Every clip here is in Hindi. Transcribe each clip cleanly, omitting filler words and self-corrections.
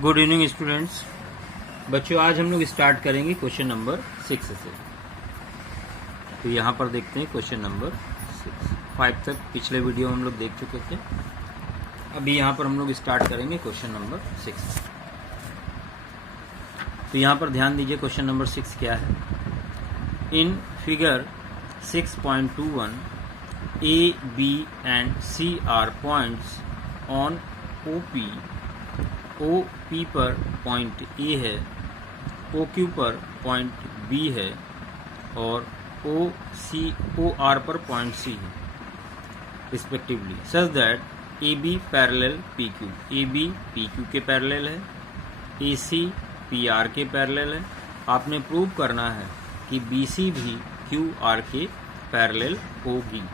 Good evening students. बच्चों, आज हम लोग स्टार्ट करेंगे क्वेश्चन नंबर 6 से। तो यहाँ पर देखते हैं क्वेश्चन नंबर 6। 5 तक पिछले वीडियो हम लोग देख चुके थे। अभी यहाँ पर हम लोग स्टार्ट करेंगे क्वेश्चन नंबर 6। तो यहाँ पर ध्यान दीजिए, क्वेश्चन नंबर 6 क्या है। In figure 6.21 A, B and C are points on OP। OP पर पॉइंट A है, OQ पर पॉइंट B है और OR पर पॉइंट C है respectively, such that AB parallel PQ। AB PQ के पैरेलल है, AC PR के पैरेलल है। आपने प्रूव करना है कि BC भी QR के पैरेलल होगी।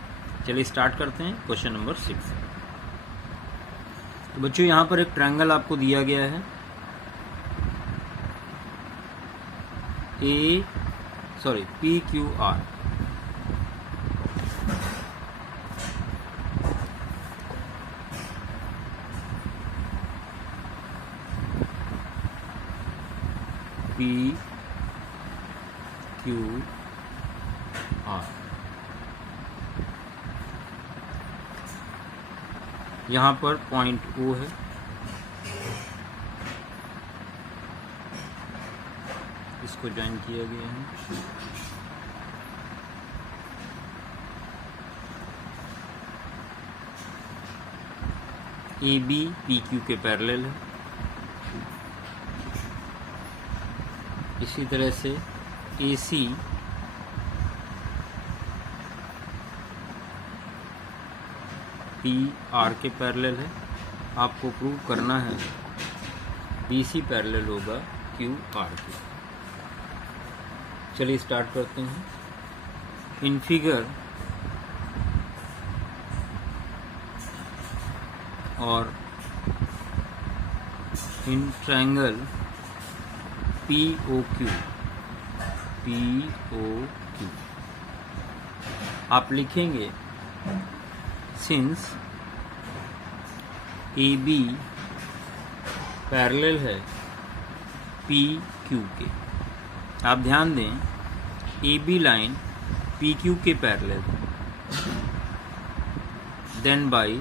चलिए स्टार्ट करते हैं क्वेश्चन नंबर 6। तो बच्चों, यहाँ पर एक ट्रायंगल आपको दिया गया है PQR। PQR यहाँ पर पॉइंट O है, इसको ज्वाइन किया गया है। AB PQ के पैरेलल है। इसी तरह से AC PR के पैरेलल है। आपको प्रूव करना है BC पैरेलल होगा QR के। चलिए स्टार्ट करते हैं। इन फिगर और इन ट्रायंगल POQ आप लिखेंगे सिंस AB पैरेलल है PQ के। आप ध्यान दें, AB लाइन PQ के पैरेलल है, देन बाय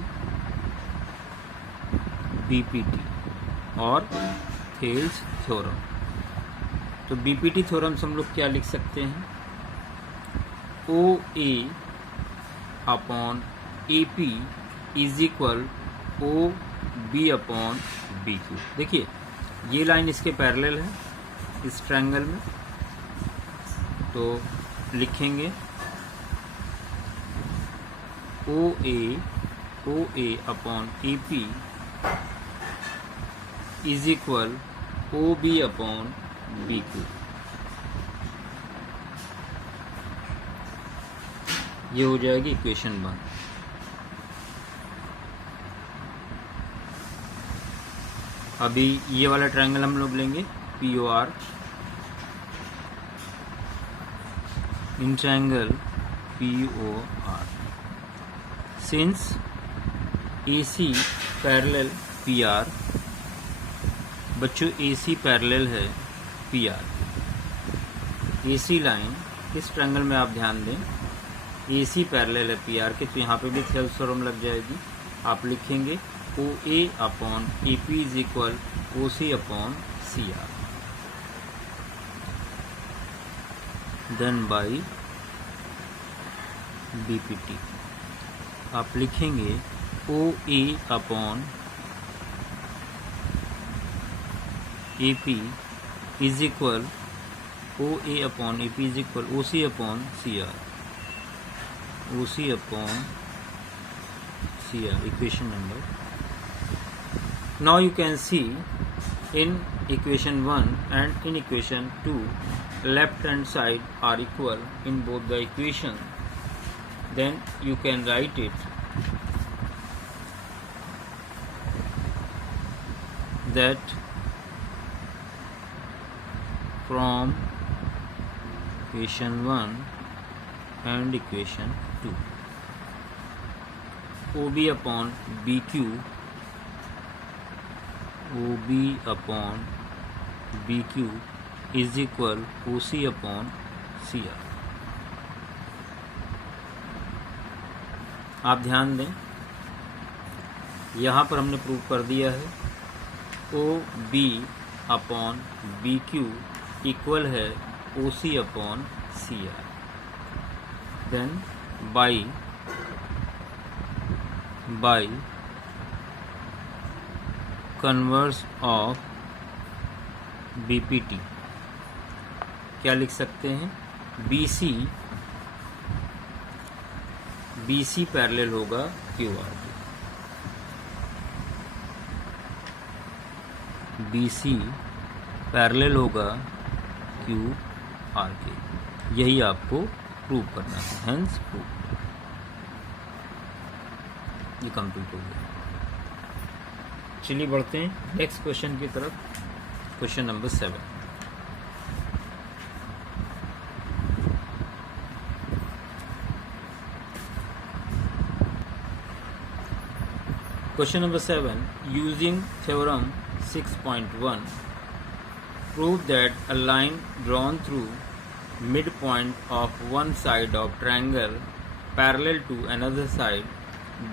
BPT और थेल्स थ्योरम। तो BPT थ्योरम से हम लोग क्या लिख सकते हैं, OA upon AP is equal OB upon BQ। देखिए, ये लाइन इसके पैरेलल है इस ट्रायंगल में, तो लिखेंगे OA upon AP is equal OB upon BQ। ये हो जाएगी इक्वेशन 1। अभी ये वाला ट्रायंगल हम लोग लेंगे POR। In triangle POR since AC parallel PR। बच्चों, AC पैरेलल है PR। AC लाइन इस ट्रायंगल में आप ध्यान दें, AC पैरेलल है PR के, तो यहाँ पे भी थेल्स थ्योरम लग जाएगी। आप लिखेंगे OA upon AP is equal OC upon CR, then by BPT। आप लिखेंगे OA upon AP is equal OA upon AP is equal OC upon CR, OC upon CR, equation number. Now you can see in equation 1 and in equation 2 left hand side are equal in both the equation. Then you can write it that from equation 1 and equation 2 OB upon BQ OB upon BQ is equal OC upon CR। आप ध्यान दें, यहाँ पर हमने प्रूव कर दिया है OB अपॉन BQ इक्वल है OC upon CR। Then by converse of BPT क्या लिख सकते हैं? BC पैरेलल होगा QR के। BC पैरेलल होगा QR के। यही आपको प्रूव करना है, हेंस प्रूव। ये कंप्लीट हो गया। चलिए बढ़ते हैं नेक्स्ट क्वेश्चन की तरफ। Question number 7। Question number 7. Using theorem 6.1, prove that a line drawn through midpoint of one side of triangle parallel to another side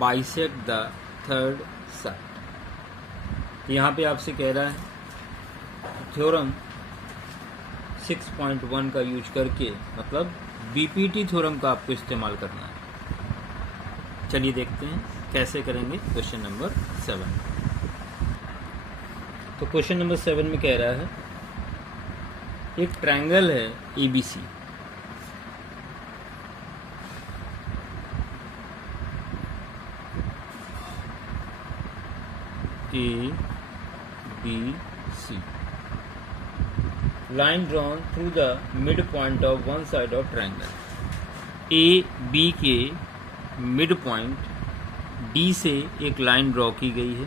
bisect the third side। यहाँ पे आपसे कह रहा है थ्योरम 6.1 का यूज करके, मतलब बीपीटी थ्योरम का आपको इस्तेमाल करना है। चलिए देखते हैं कैसे करेंगे क्वेश्चन नंबर 7। तो क्वेश्चन नंबर 7 में कह रहा है एक ट्रायंगल है ABC, ABC, line drawn through the midpoint of one side of triangle। AB के मिड पॉइंट D से एक लाइन ड्रॉ की गई है।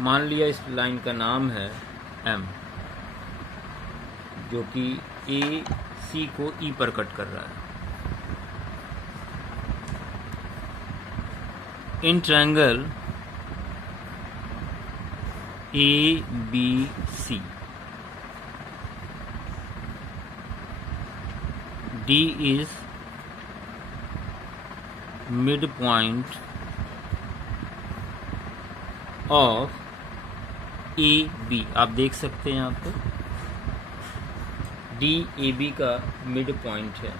मान लिया इस लाइन का नाम है M, जो कि AC को E पर कट कर रहा है। In triangle ABC D is midpoint of AB। आप देख सकते हैं यहाँ पर DAB का मिड पॉइंट है।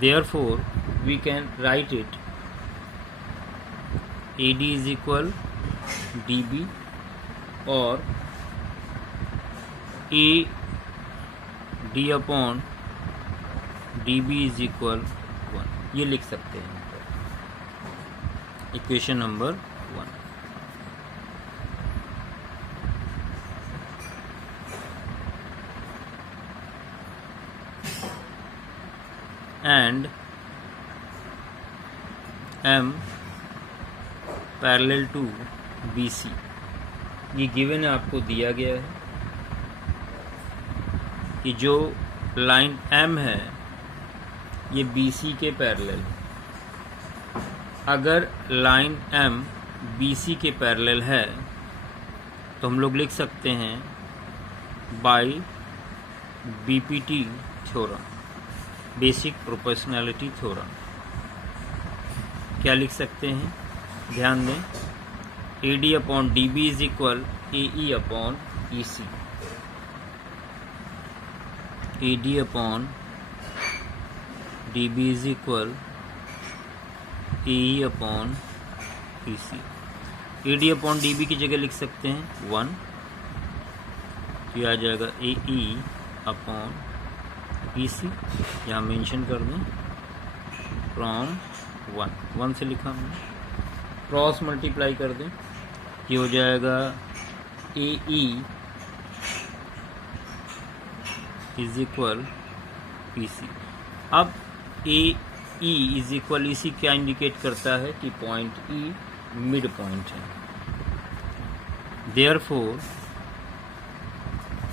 Therefore we can write it AD is equal DB और AD upon DB is equal 1। ये लिख सकते हैं equation number 1। And M parallel to BC, ये गिवन आपको दिया गया है कि जो लाइन M है ये BC के पैरेलल है। अगर लाइन M BC के पैरेलल है तो हम लोग लिख सकते हैं by BPT theorem, basic proportionality theorem. क्या लिख सकते हैं? ध्यान दें, AD upon DB is equal AE upon EC। AD upon DB is equal AE upon EC। AD upon DB की जगह लिख सकते हैं 1, तो यह आ जाएगा AE अपॉन EC। यहाँ मेंशन कर दें फ्रॉम 1 से लिखा हमने, क्रॉस मल्टीप्लाई कर दें, ये हो जाएगा AE इज इक्वल EC। अब AE इज इक्वल EC क्या इंडिकेट करता है कि पॉइंट E मिड पॉइंट है। Therefore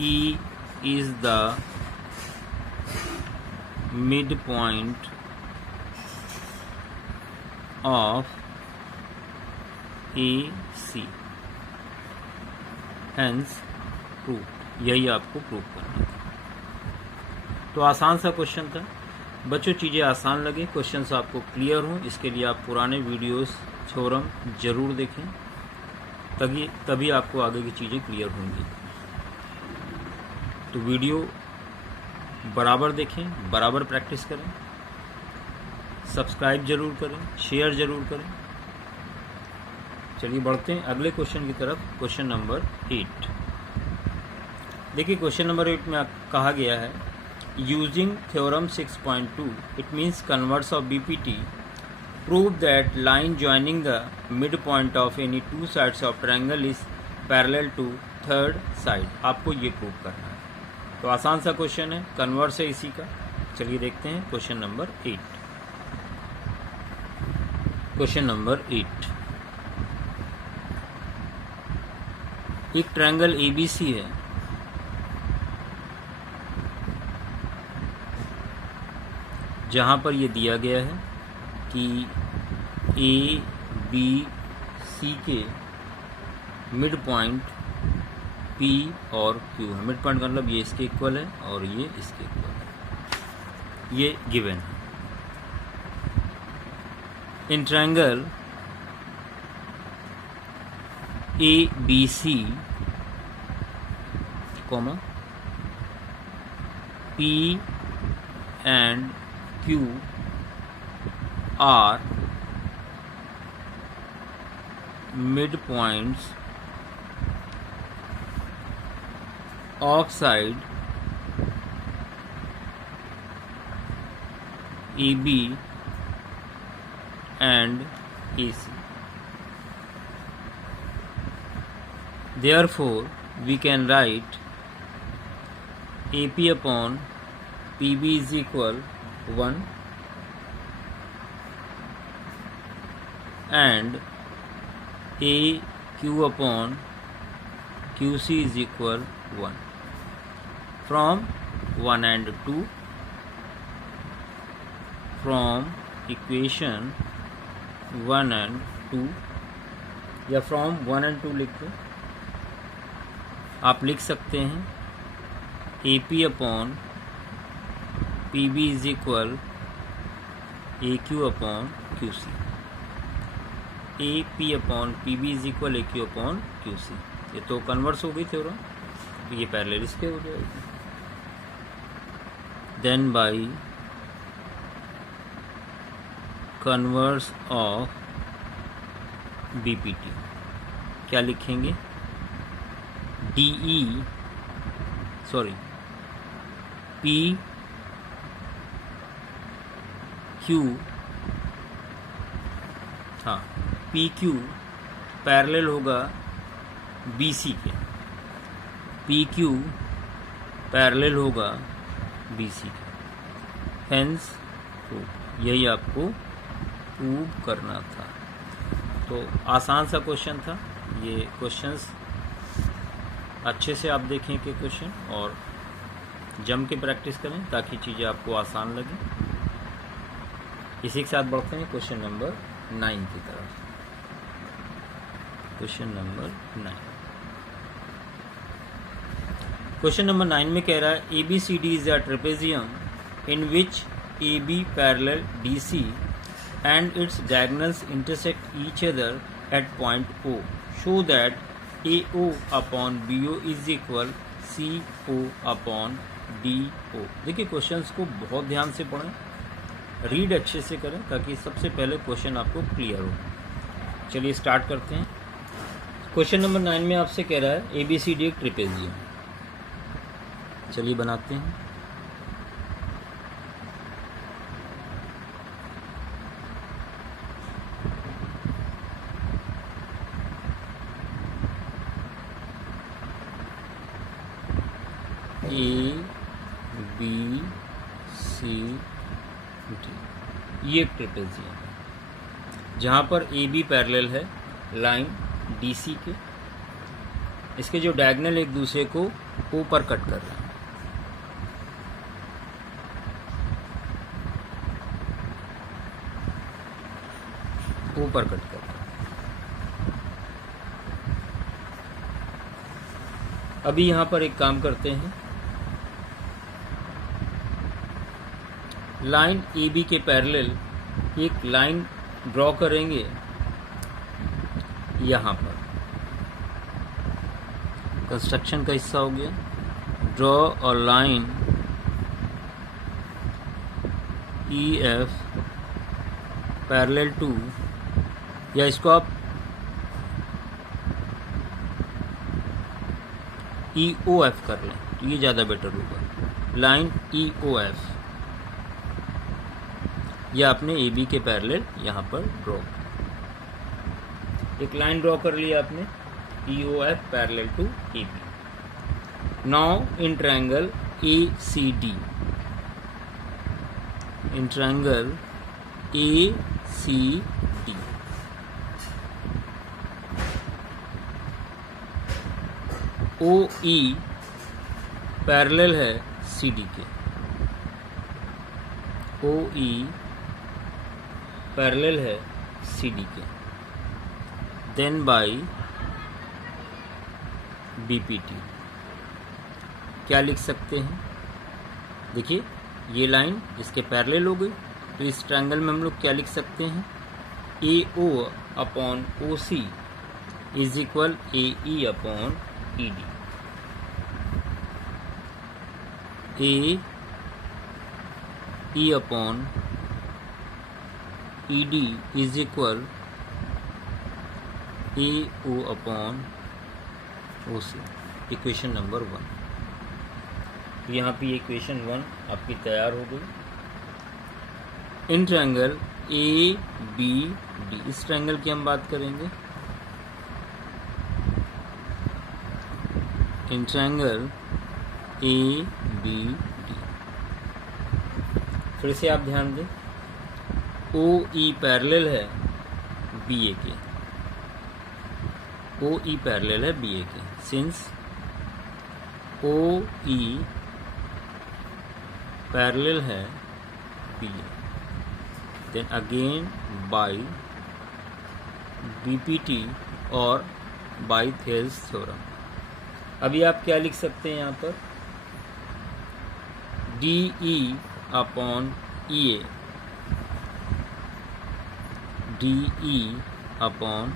E is the mid point of AC। Hence prove, यही आपको प्रूव करना था। तो आसान सा क्वेश्चन था बच्चों, चीज़ें आसान लगे, क्वेश्चंस आपको क्लियर हों, इसके लिए आप पुराने वीडियोस थ्योरम जरूर देखें, तभी आपको आगे की चीज़ें क्लियर होंगी। तो वीडियो बराबर देखें, बराबर प्रैक्टिस करें, सब्सक्राइब जरूर करें, शेयर जरूर करें। चलिए बढ़ते हैं अगले क्वेश्चन की तरफ। Question number 8। देखिए क्वेश्चन नंबर 8 में कहा गया है using theorem 6.2 it means converse of BPT prove that line joining the mid point of any two sides of triangle is parallel to third side. आपको ये प्रूव करना है। तो आसान सा क्वेश्चन है, कन्वर्स है इसी का। चलिए देखते हैं क्वेश्चन नंबर 8। क्वेश्चन नंबर 8, एक ट्रायंगल एबीसी है जहां पर ये दिया गया है कि ए बी सी के मिड पॉइंट पी और क्यू है। मिड पॉइंट का मतलब ये इसके इक्वल है और ये इसके इक्वल है, ये गिवन है। In triangle A B C comma P and Q are midpoints of side AB and AC. Therefore, we can write AP upon PB is equal 1 and AQ upon QC is equal 1 from 1 and 2 from equation 1 and 2 या from 1 and 2 लिख दो। आप लिख सकते हैं AP upon PB is equal AQ upon QC। AP upon PB is equal AQ upon QC। ये तो कन्वर्स हो गई थ्योरम, तो ये पैरेलल इसके हो जाएगी। Then by converse of BPT क्या लिखेंगे P Q, हाँ PQ पैरेलल होगा BC के, PQ पैरेलल होगा BC के। हेंस यही आपको प्रूव करना था। तो आसान सा क्वेश्चन था। ये क्वेश्चंस अच्छे से आप देखें कि क्वेश्चन और जम के प्रैक्टिस करें ताकि चीज़ें आपको आसान लगे। इसी के साथ बढ़ते हैं क्वेश्चन नंबर 9 की तरफ। क्वेश्चन नंबर 9, क्वेश्चन नंबर 9 में कह रहा है ABCD is a trapezium in which AB parallel DC and its diagonals intersect each other at point O. Show that AO upon BO is equal CO upon DO। देखिए क्वेश्चंस को बहुत ध्यान से पढ़ें, रीड अच्छे से करें ताकि सबसे पहले क्वेश्चन आपको क्लियर हो। चलिए स्टार्ट करते हैं। क्वेश्चन नंबर 9 में आपसे कह रहा है ABCD एक ट्रेपेजियम। चलिए बनाते हैं। ABCD ये एक ट्रेपेजियम है जहाँ पर AB पैरेलल है लाइन DC के। इसके जो डायगोनल एक दूसरे को ऊपर कट कर रहे हैं। ऊपर कट कर रहे हैं। अभी यहाँ पर एक काम करते हैं, लाइन ए बी के पैरेलल एक लाइन ड्रॉ करेंगे यहाँ पर। कंस्ट्रक्शन का हिस्सा हो गया। Draw a line E F parallel to, या इसको आप ई ओ एफ कर लें तो ये ज़्यादा बेटर होगा। लाइन ई ओ एफ, या आपने ए बी के पैरेलल यहाँ पर ड्रॉ, एक लाइन ड्रॉ कर लिया आपने E O F parallel to A B. Now in triangle A C D, in triangle A C D, O E parallel है सी डी के, ओ ई पैरेलल है सी डी के, then by B P T. क्या लिख सकते हैं? देखिए ये लाइन इसके पैरेलल हो गई, तो इस ट्रायंगल में हम लोग क्या लिख सकते हैं? A O upon O C is equal A E upon E D. A E upon E D is equal A O upon O C. Equation number 1। तो यहाँ पे इक्वेशन 1 आपकी तैयार हो गई। In triangle A B D, इस ट्रायंगल की हम बात करेंगे। In triangle A B D, फिर से आप ध्यान दें, ओ ई पैरेलल है बी ए के, ओ ई पैरेलल है बी ए के, सिंस ओ ई पैरेलल है B A, then again by B P T और बाई थेल्स थ्योरम। अभी आप क्या लिख सकते हैं यहाँ पर? D E upon E A, D E upon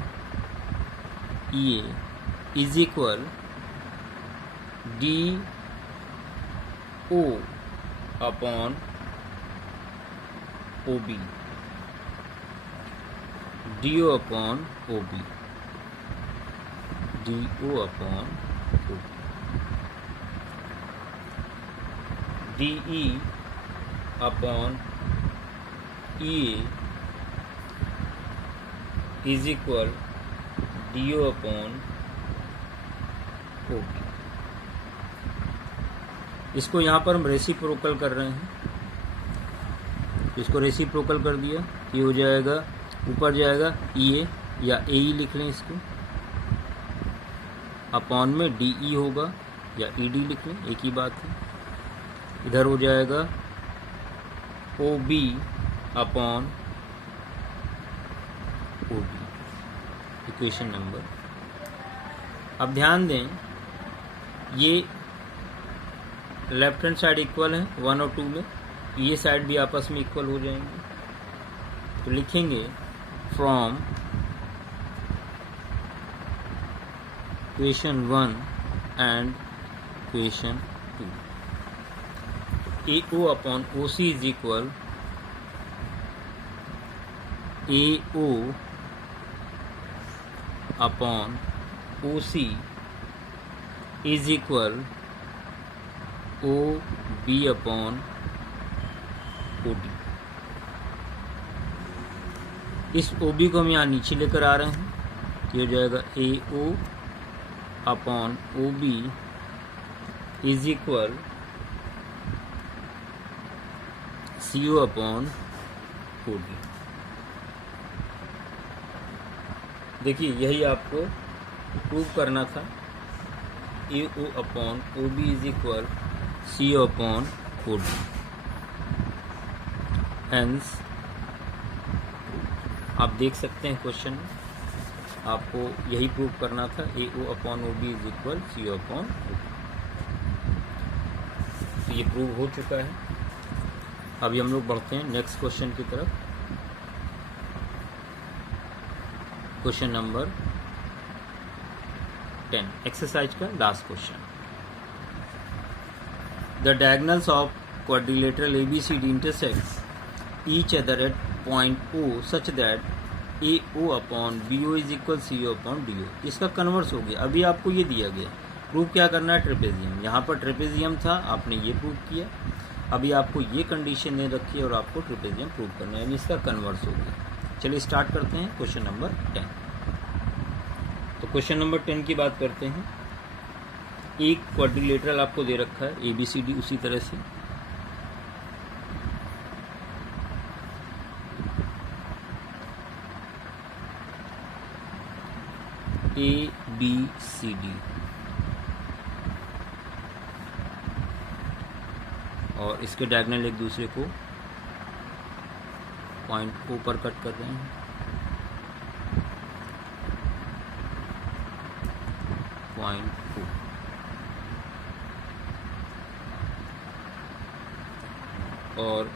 E A is equal D O upon O B, D O upon O B, D O upon O B, D E upon E A is equal D O upon O B. इसको यहाँ पर हम रेसिप्रोकल कर रहे हैं, इसको रेसिप्रोकल कर दिया, ये हो जाएगा, ऊपर जाएगा ई ए या ए ई लिख लें इसको, अपॉन में डी ई होगा या ई डी लिख लें, एक ही बात है। इधर हो जाएगा O B upon O B, equation number. अब ध्यान दें, ये लेफ्ट हैंड साइड इक्वल है 1 और 2 में, ये साइड भी आपस में इक्वल हो जाएंगे, तो लिखेंगे from equation 1 and equation 2, A O upon O C is equal A O upon O C is equal O B upon O D. इस ओ बी को हम यहाँ नीचे लेकर आ रहे हैं, ये हो जाएगा A O upon O B is equal C O upon O D. देखिए यही आपको प्रूव करना था, A O upon O B is equal C O upon O D. Hence आप देख सकते हैं क्वेश्चन में। आपको यही प्रूव करना था, A O upon O B is equal C O upon O B. तो ये प्रूव हो चुका है। अभी हम लोग बढ़ते हैं नेक्स्ट क्वेश्चन की तरफ। क्वेश्चन नंबर 10, एक्सरसाइज का last question. The diagonals of quadrilateral ABCD intersects each other at point O such that AO upon BO is equal CO upon DO। इसका कन्वर्स हो गया। अभी आपको ये दिया गया, प्रूव क्या करना है, ट्रेपेजियम। यहाँ पर ट्रेपेजियम था, आपने ये प्रूव किया। अभी आपको ये कंडीशन दे रखी है और आपको ट्रेपेजियम प्रूव करना है, यानी इसका कन्वर्स हो गया। चलिए स्टार्ट करते हैं क्वेश्चन नंबर 10। तो क्वेश्चन नंबर 10 की बात करते हैं। एक क्वाड्रिलेटरल आपको दे रखा है ABCD, उसी तरह से ABCD और इसके डायगोनल एक दूसरे को पॉइंट O पर कट कर रहे हैं। पॉइंट O और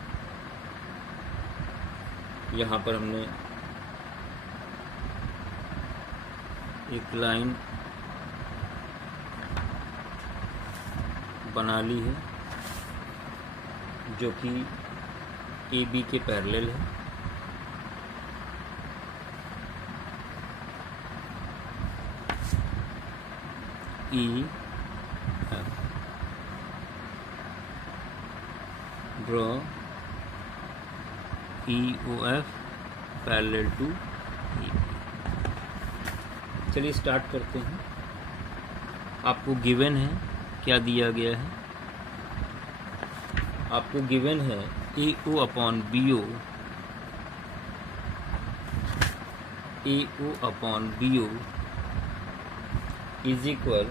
यहाँ पर हमने एक लाइन बना ली है जो कि AB के पैरेलल है। EF draw EOF parallel to AB। चलिए स्टार्ट करते हैं। आपको गिवन है, क्या दिया गया है, आपको गिवन है AO upon BO, AO upon BO is equal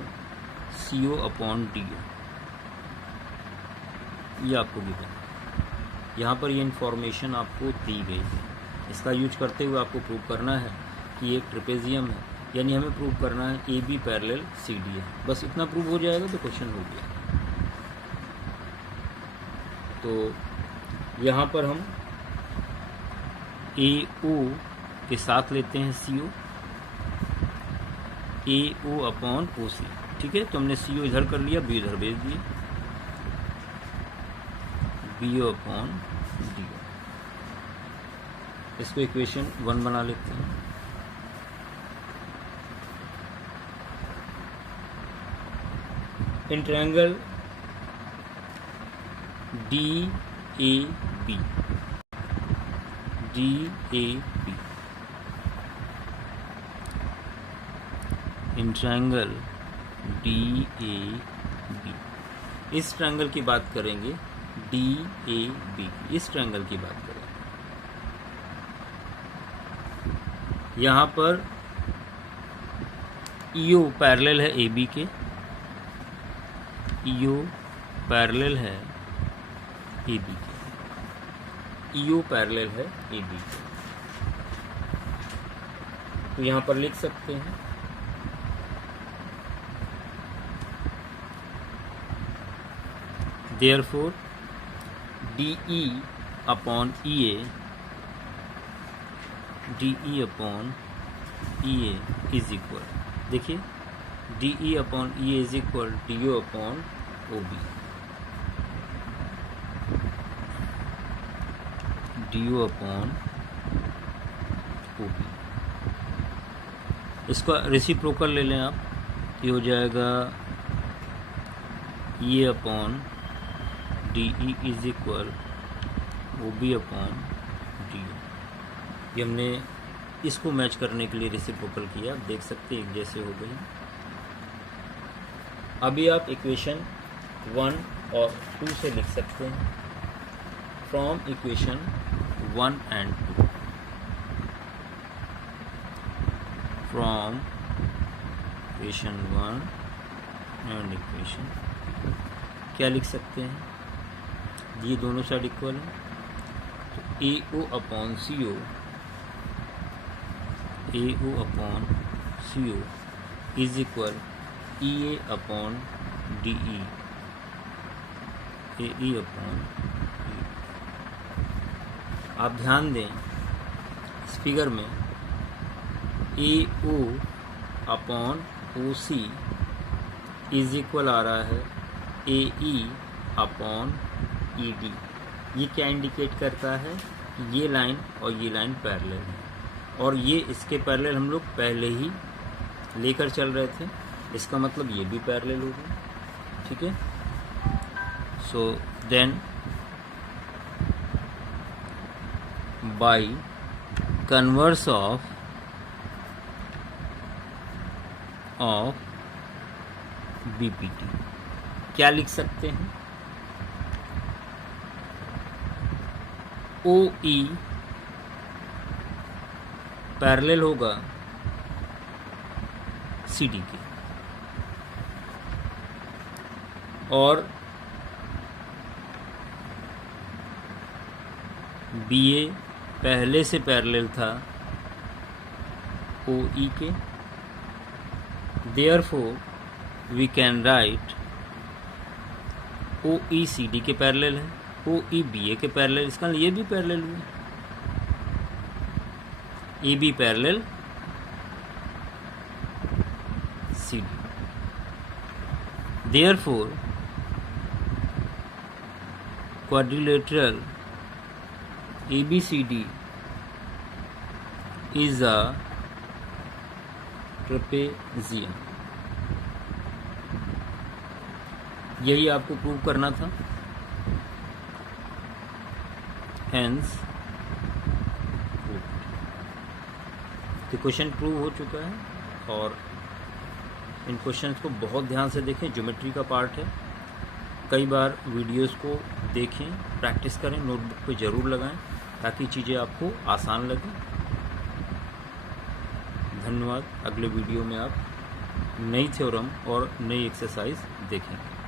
CO upon DO। ये आपको गिवन है। यहाँ पर ये इंफॉर्मेशन आपको दी गई है। इसका यूज करते हुए आपको प्रूव करना है कि एक ट्रेपेजियम है, यानी हमें प्रूव करना है AB पैरेलल CD है। बस इतना प्रूव हो जाएगा तो क्वेश्चन हो गया। तो यहाँ पर हम AO के साथ लेते हैं CO, AO अपॉन OC। ठीक है, तो हमने CO इधर कर लिया, B इधर भेज दिए, BO अपॉन DO। इसको इक्वेशन 1 बना लेते हैं। In triangle DAB, in triangle DAB, इस ट्रायंगल की बात करेंगे, DAB इस ट्रायंगल की बात करें। यहाँ पर EO पैरेलल है AB के, EO पैरेलल है AB के, EO पैरेलल है AB के। तो यहाँ पर लिख सकते हैं therefore DE upon EA, DE upon EA is equal, देखिए DE upon EA is equal DO upon OB, DO upon OB। इसका रेसिप्रोकल ले लें आप, ये हो जाएगा EA upon DE is equal OB upon DO। ये हमने इसको मैच करने के लिए रेसिप्रोकल किया, आप देख सकते हैं एक जैसे हो गए। अभी आप इक्वेशन 1 और 2 से लिख सकते हैं, from equation 1 and 2, from equation 1 and equation, क्या लिख सकते हैं, ये दोनों साइड इक्वल है, तो AO upon CO, AO upon CO is equal EA upon DE, AE upon DE। आप ध्यान दें इस फिगर में AO upon OC is equal आ रहा है AE अपॉन ED। ये क्या इंडिकेट करता है कि ये लाइन और ये लाइन पैरेलल है, और ये इसके पैरेलल हम लोग पहले ही लेकर चल रहे थे, इसका मतलब ये भी पैरेलल होगा। ठीक है, so then by converse of BPT क्या लिख सकते हैं? OE पैरेलल होगा CD के, और BA पहले से पैरेलल था OE के। Therefore we can write OE CD के पैरेलल है, OE BA के पैरेलल, इसका ये भी पैरेलल हुआ, AB parallel CD। Therefore quadrilateral ABCD is a trapezium। यही आपको प्रूव करना था, हेंस तो क्वेश्चन प्रूव हो चुका है। और इन क्वेश्चंस को बहुत ध्यान से देखें, ज्योमेट्री का पार्ट है, कई बार वीडियोस को देखें, प्रैक्टिस करें, नोटबुक पे ज़रूर लगाएं ताकि चीज़ें आपको आसान लगें। धन्यवाद। अगले वीडियो में आप नई थ्योरम और नई एक्सरसाइज देखेंगे।